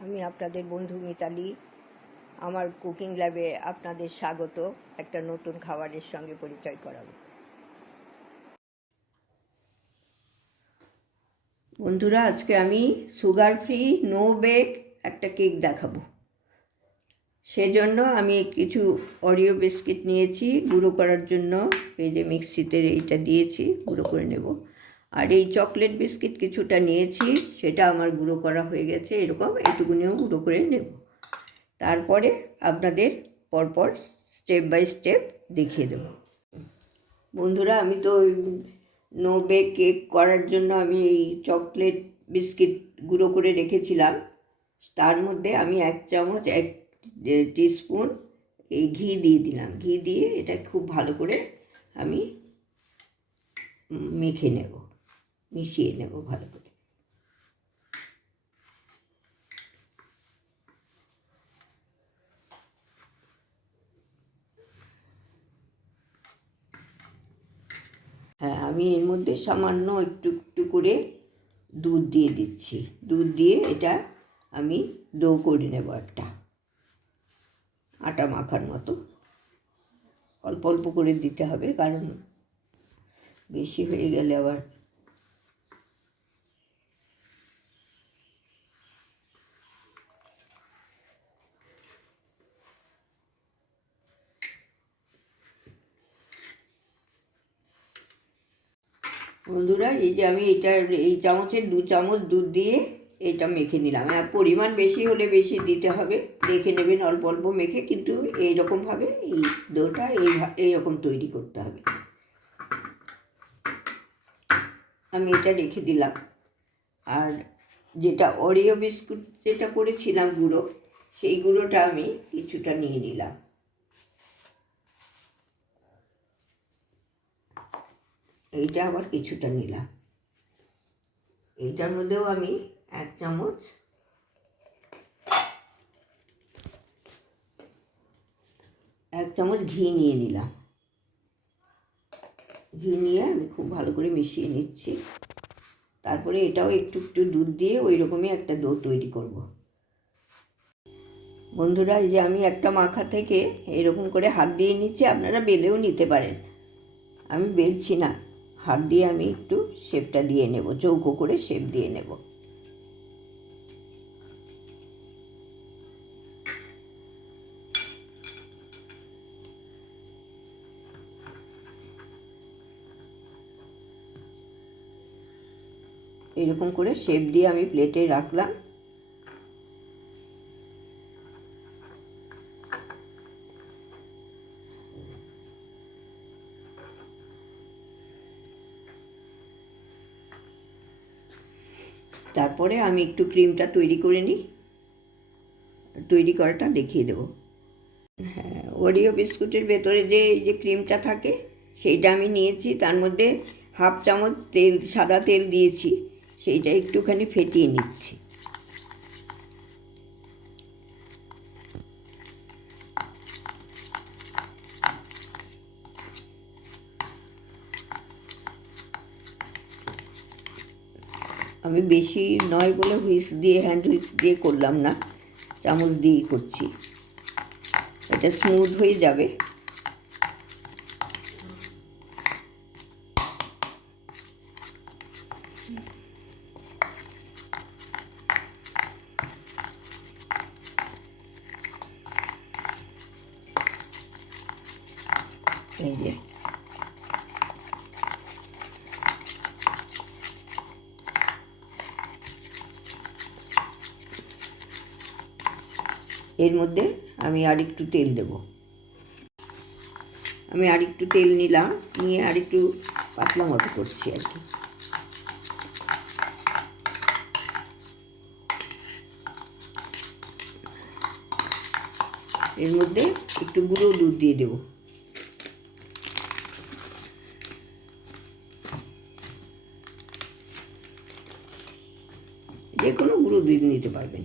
আমি আপনাদের বন্ধু মিতালি। আমার কুকিং ল্যাবে আপনাদের স্বাগত। একটা নতুন খাবারের সঙ্গে পরিচয় করাবো। বন্ধুরা, আজকে আমি সুগার ফ্রি, নো বেক একটা কেক দেখাবো। সেজন্য আমি কিছু অরিও বিস্কিট নিয়েছি। গুঁড়ো করার জন্য এই যে মিক্সিতে এইটা দিয়েছি, গুঁড়ো করে নেব। আর এই চকলেট বিস্কিট কিছুটা নিয়েছি, সেটা আমার গুঁড়ো করা হয়ে গেছে, এরকম এইটুকুনিও গুঁড়ো করে নেব। তারপরে আপনাদের পরপর স্টেপ বাই স্টেপ দেখিয়ে দেব। বন্ধুরা, আমি তো নো বেক কেক করার জন্য আমি এই চকলেট বিস্কিট গুঁড়ো করে রেখেছিলাম। তার মধ্যে আমি এক চামচ, এক টিস্পুন এই ঘি দিয়ে দিলাম। ঘি দিয়ে এটা খুব ভালো করে আমি মেখে নেব। মিশিয়ে নেব ভালো করে। হ্যাঁ আমি এর মধ্যে সামান্য একটু একটু করে দুধ দিয়ে দিচ্ছি। দুধ দিয়ে এটা আমি ডো করে নেব একটা। আটা মাখার মতো। অল্প অল্প করে দিতে হবে কারণ বেশি হয়ে গেলে আবার বন্ধুরা, এই যে আমি এটা, এই চামচের দু চামচ দুধ দিয়ে এটা মেখে নিলাম। আর পরিমাণ বেশি হলে বেশি দিতে হবে। দেখে নেবেন, অল্প অল্প মেখে কিন্তু এইরকমভাবে এই ডোটা এই এইরকম তৈরি করতে হবে। আমি এটা রেখে দিলাম। আর যেটা অরিও বিস্কুট যেটা করেছিলাম গুঁড়ো, সেই গুঁড়োটা আমি কিছুটা নিয়ে নিলাম। এইটা আবার কিছুটা নিলাম। এইটার মধ্যেও আমি এক চামচ এক চামচ ঘি নিয়ে নিলাম। ঘি নিয়ে আমি খুব ভালো করে মিশিয়ে নিচ্ছি। তারপরে এটাও একটু একটু দুধ দিয়ে ওই রকমই একটা দো তৈরি করব। বন্ধুরা যে আমি একটা মাখা থেকে এরকম করে হাত দিয়ে নিচ্ছি, আপনারা বেলেও নিতে পারেন। আমি বেলছি না। হাত দিয়ে আমি একটু শেপটা দিয়ে নেব, চৌকো করে শেপ দিয়ে নেব। এরকম করে শেপ দিয়ে আমি প্লেটে রাখলাম। তারপরে আমি একটু ক্রিমটা তৈরি করে নিই। তৈরি করাটা দেখিয়ে দেবো। হ্যাঁ ওরিও বিস্কুটের ভেতরে যে যে ক্রিমটা থাকে, সেইটা আমি নিয়েছি। তার মধ্যে হাফ চামচ তেল, সাদা তেল দিয়েছি। সেইটা একটুখানি ফেটিয়ে নিচ্ছি। আমি বেশি নয় বলে হুইস দিয়ে হ্যান্ড হুইস দিয়ে করলাম না। চামচ দিয়েই করছি। এটা স্মুথ হয়ে যাবে। এই যে। এর মধ্যে আমি আর একটু তেল দেব। আমি আর একটু তেল নিলাম, নিয়ে আর একটু পাতলা মতো করছি আর কি। এর মধ্যে একটু গুঁড়ো দুধ দিয়ে দেবো। যে কোনো গুঁড়ো দুধ নিতে পারবেন।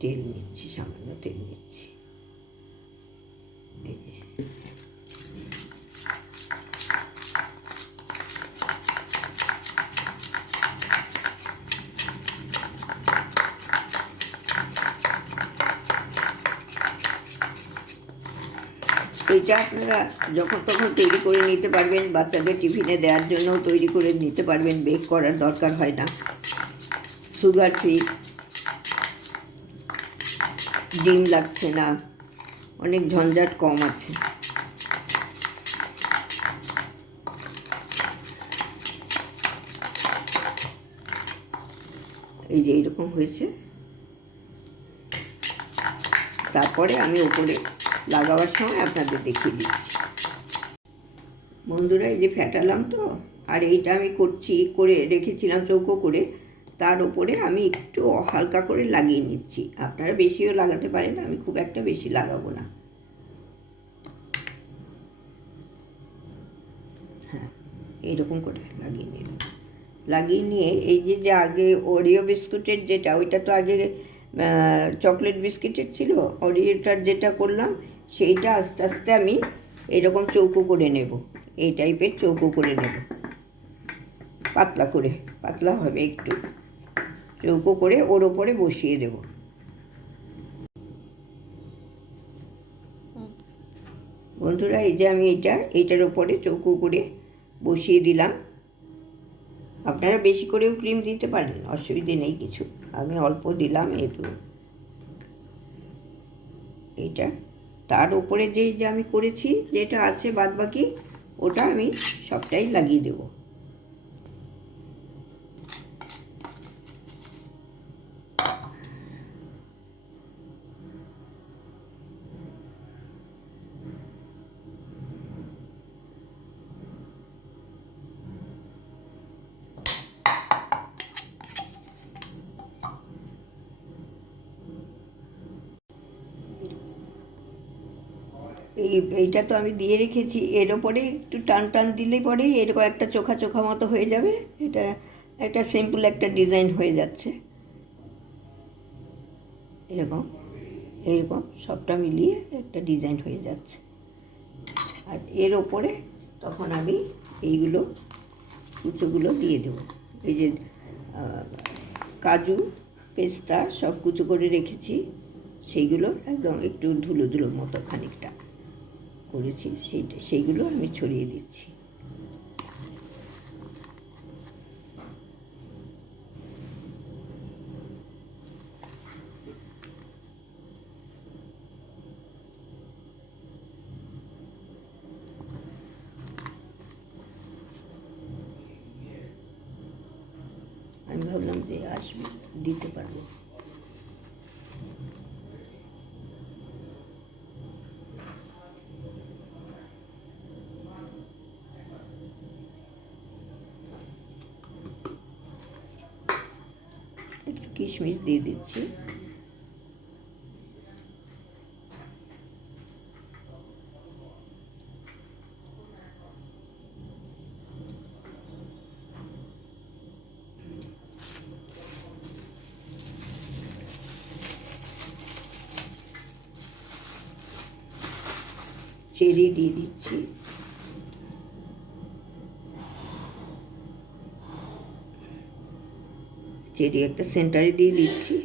তেল নিচ্ছি, সামান্য তেল নিচ্ছি। এটা আপনারা যখন তখন তৈরি করে নিতে পারবেন, বাচ্চাদের টিফিনে দেওয়ার জন্য তৈরি করে নিতে পারবেন, বেক করার দরকার হয় না। Sugar free. ডিম লাগছে না। অনেক ঝঞ্ঝাট কম আছে। এই যে এইরকম হয়েছে। তারপরে আমি ওপরে লাগাবার সময় আপনাদের দেখিয়ে দিচ্ছি। বন্ধুরা, এই যে ফ্যাটালাম তো, আর এইটা আমি করছি, করে রেখেছিলাম চৌকো করে। তার উপরে আমি একটু হালকা করে লাগিয়ে নিচ্ছি। আপনারা বেশিও লাগাতে পারেন, আমি খুব একটা বেশি লাগাবো না। হ্যাঁ এইরকম করে লাগিয়ে নিলাম। লাগিয়ে নিয়ে এই যে যে আগে ওরিও বিস্কুটের যেটা, ওইটা তো আগে চকলেট বিস্কিটের ছিল ওরিওটার যেটা করলাম, সেইটা আস্তে আস্তে আমি এরকম চৌকো করে নেব। এই টাইপের চৌকো করে নেব। পাতলা করে, পাতলা হবে একটু। চৌকো করে ওর ওপরে বসিয়ে দেব। বন্ধুরা, এই যে আমি এটা এইটার ওপরে চৌকো করে বসিয়ে দিলাম। আপনারা বেশি করেও ক্রিম দিতে পারেন, অসুবিধে নেই কিছু। আমি অল্প দিলাম একটু। এইটা তার উপরে যে যে আমি করেছি, যেটা আছে বাদ বাকি ওটা আমি সবটাই লাগিয়ে দেব। এই, এইটা তো আমি দিয়ে রেখেছি। এর ওপরে একটু টান টান দিলে পরেই এরকম একটা চোখা চোখা মতো হয়ে যাবে। এটা একটা সিম্পল একটা ডিজাইন হয়ে যাচ্ছে। এরকম এরকম সবটা মিলিয়ে একটা ডিজাইন হয়ে যাচ্ছে। আর এর ওপরে তখন আমি এইগুলো, কুচোগুলো দিয়ে দেবো। এই যে কাজু, পেস্তা সব কুচো করে রেখেছি। সেইগুলো একদম একটু ধুলো ধুলো মতো খানিকটা। করেছি সেইটা সেইগুলো আমি ছড়িয়ে দিচ্ছি। আমি ভাবলাম যে আসবে দিতে পারব একটু কিশমিশ দিয়ে দিচ্ছি চেরি দিয়ে দিচ্ছি চেরি একটা সেন্টারে দিয়ে দিচ্ছি।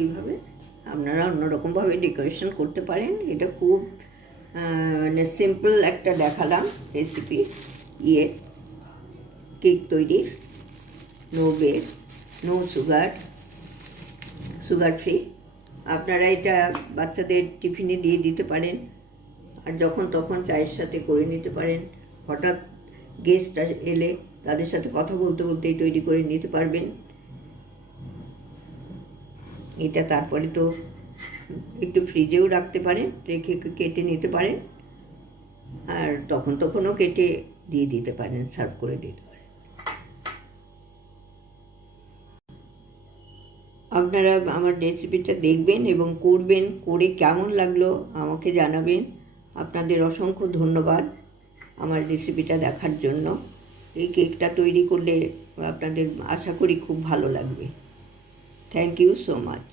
এইভাবে আপনারা অন্যরকমভাবে ডেকোরেশন করতে পারেন। এটা খুব মানে সিম্পল একটা দেখালাম রেসিপি ইয়ে কেক তৈরির। No bake no sugar sugar free আপনারা এটা বাচ্চাদের টিফিনে দিয়ে দিতে পারেন। আর যখন তখন চায়ের সাথে করে নিতে পারেন। হঠাৎ গেস্ট এলে তাদের সাথে কথা বলতে বলতেই তৈরি করে নিতে পারবেন। এটা তারপরে তো একটু ফ্রিজেও রাখতে পারেন, রেখে কেটে নিতে পারেন। আর তখন তখনও কেটে দিয়ে দিতে পারেন সার্ভ করে দিতে। আপনারা আমার রেসিপিটা দেখবেন এবং করবেন, করে কেমন লাগল আমাকে জানাবেন। আপনাদের অসংখ্য ধন্যবাদ আমার রেসিপিটা দেখার জন্য। এই কেকটা তৈরি করলে আপনাদের আশা করি খুব ভালো লাগবে। Thank you so much